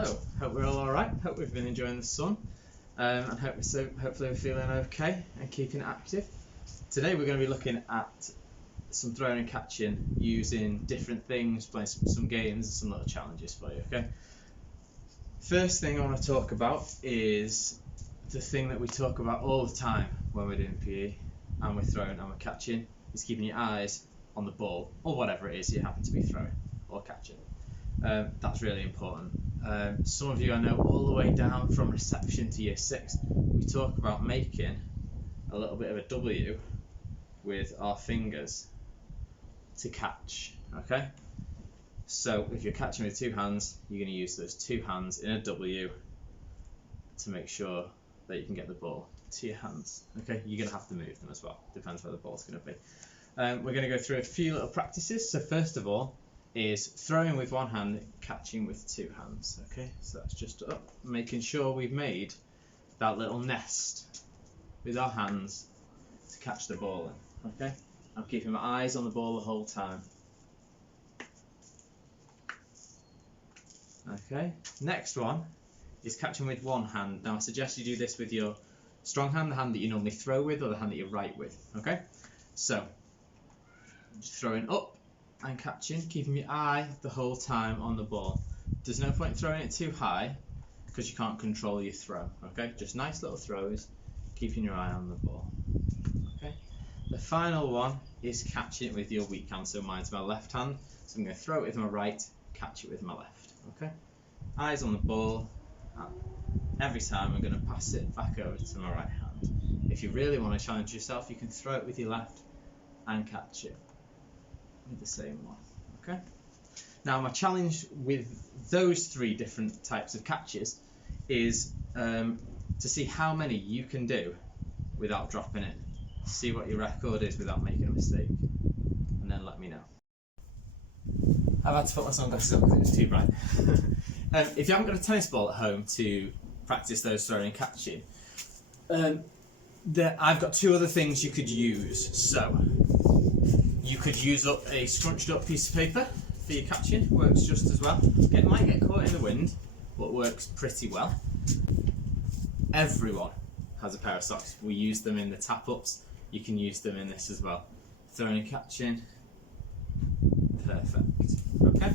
Hello, hope we're all alright, hope we've been enjoying the sun and hopefully we're feeling okay and keeping active. Today we're going to be looking at some throwing and catching using different things, playing some games and some little challenges for you, okay? First thing I want to talk about is the thing that we talk about all the time when we're doing PE and we're throwing and we're catching, is keeping your eyes on the ball or whatever it is you happen to be throwing or catching. That's really important. Some of you I know all the way down from reception to year 6, we talk about making a little bit of a W with our fingers to catch, okay? So if you're catching with 2 hands, you're going to use those 2 hands in a W to make sure that you can get the ball to your hands, okay? You're going to have to move them as well, depends where the ball's going to be. We're going to go through a few little practices. So first of all is throwing with 1 hand, catching with 2 hands, okay? So that's just making sure we've made that little nest with our hands to catch the ball in, okay? I'm keeping my eyes on the ball the whole time. Okay, next one is catching with 1 hand. Now I suggest you do this with your strong hand, the hand that you normally throw with, or the hand that you write with, okay? So, just throwing up and catching, keeping your eye the whole time on the ball. There's no point throwing it too high because you can't control your throw, okay? Just nice little throws, keeping your eye on the ball, okay? The final one is catching it with your weak hand. So mine's my left hand, so I'm going to throw it with my right, catch it with my left, okay? Eyes on the ball, and every time I'm going to pass it back over to my right hand. If you really want to challenge yourself, you can throw it with your left and catch it with the same one, okay? Now my challenge with those 3 different types of catches is to see how many you can do without dropping it. See what your record is without making a mistake, and then let me know. I've had to put my sunglasses on because it was too bright. If you haven't got a tennis ball at home to practice those throwing and catching, I've got 2 other things you could use. So you could use up a scrunched up piece of paper for your catching, works just as well. It might get caught in the wind, but works pretty well. Everyone has a pair of socks. We use them in the tap-ups. You can use them in this as well. Throwing and catching, perfect, okay?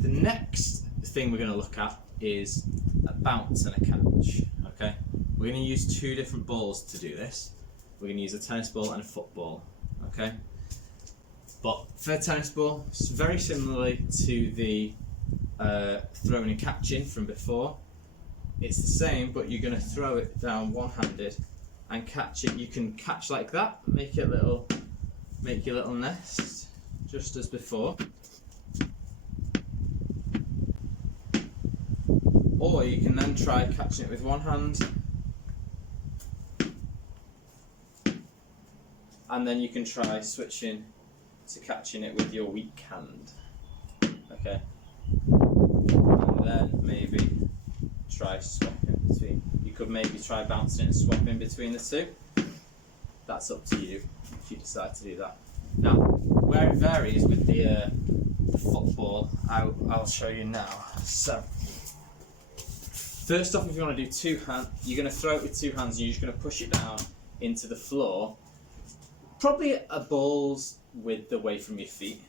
The next thing we're going to look at is a bounce and a catch, okay? We're going to use 2 different balls to do this. We're going to use a tennis ball and a football, okay? But for a tennis ball, it's very similarly to the throwing and catching from before. It's the same, but you're going to throw it down one-handed and catch it. You can catch like that, make your little nest, just as before. Or you can then try catching it with 1 hand, and then you can try switching to catching it with your weak hand, okay? And then maybe try swapping between. You could maybe try bouncing it and swapping between the 2. That's up to you if you decide to do that. Now, where it varies with the football, I'll show you now. So, first off, if you want to do 2 hands, you're going to throw it with 2 hands and you're just going to push it down into the floor, probably a ball's width away from your feet,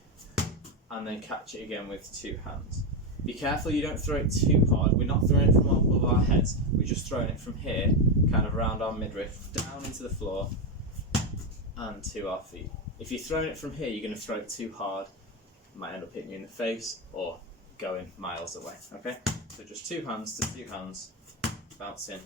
and then catch it again with 2 hands. Be careful you don't throw it too hard. We're not throwing it from above our heads, we're just throwing it from here, kind of around our midriff, down into the floor and to our feet. If you're throwing it from here, you're going to throw it too hard, it might end up hitting you in the face or going miles away, okay? So just 2 hands to 2 hands, bounce in.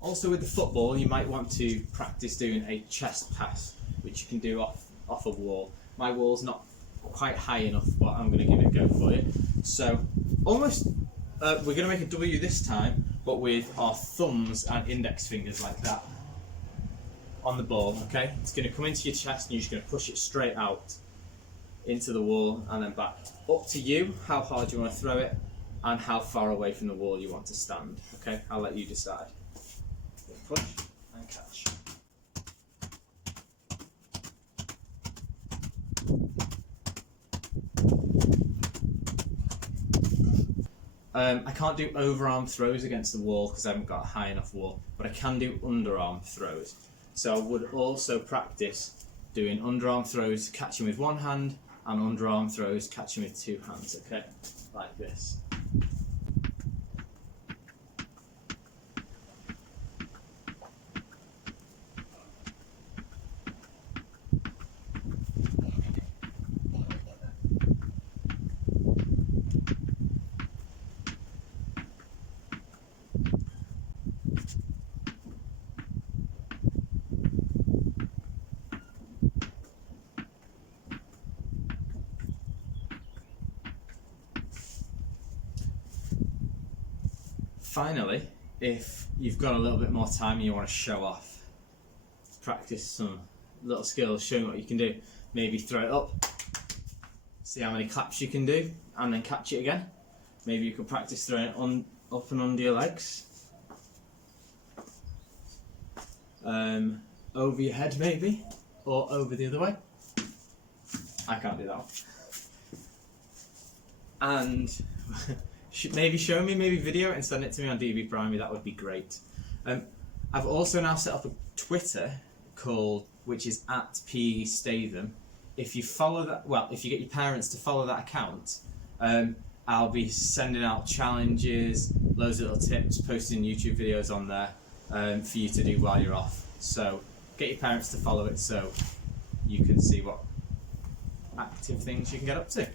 Also with the football, you might want to practice doing a chest pass, which you can do off a wall. My wall's not quite high enough, but I'm going to give it a go for you. So almost, we're going to make a W this time, but with our thumbs and index fingers like that on the ball, okay? It's going to come into your chest and you're just going to push it straight out into the wall and then back. Up to you how hard you want to throw it and how far away from the wall you want to stand, okay? I'll let you decide. Push and catch. I can't do overarm throws against the wall because I haven't got a high enough wall, but I can do underarm throws. So I would also practice doing underarm throws, catching with one hand, and underarm throws, catching with two hands, okay? Like this. Finally, if you've got a little bit more time and you want to show off, practice some little skills, showing what you can do. Maybe throw it up, see how many claps you can do, and then catch it again. Maybe you could practice throwing it up and under your legs. Over your head maybe, or over the other way. I can't do that one. And maybe show me, maybe video it and send it to me on DB Primary, that would be great. I've also now set up a Twitter which is @PStatham. If you follow that, well, if you get your parents to follow that account, I'll be sending out challenges, loads of little tips, posting YouTube videos on there for you to do while you're off. So get your parents to follow it so you can see what active things you can get up to.